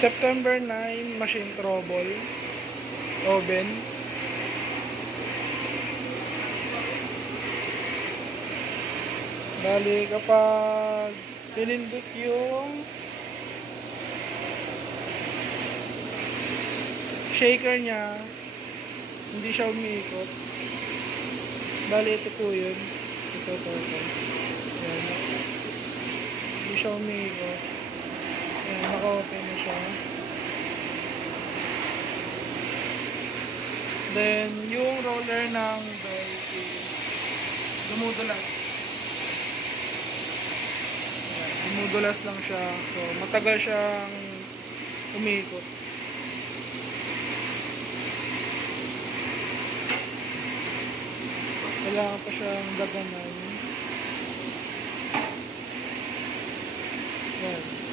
September 9, machine trouble, oven. Bali, kapag pinindot yung shaker niya, hindi siya umiikot. Bali, ito po yun. Ito. Yan. Hindi siya umiikot. Yan, naka-open na siya. Then, yung roller ng bell is dumudulas. Yan, dumudulas lang siya. So, matagal siyang umiikot. Kailangan pa siyang daganan. Yan.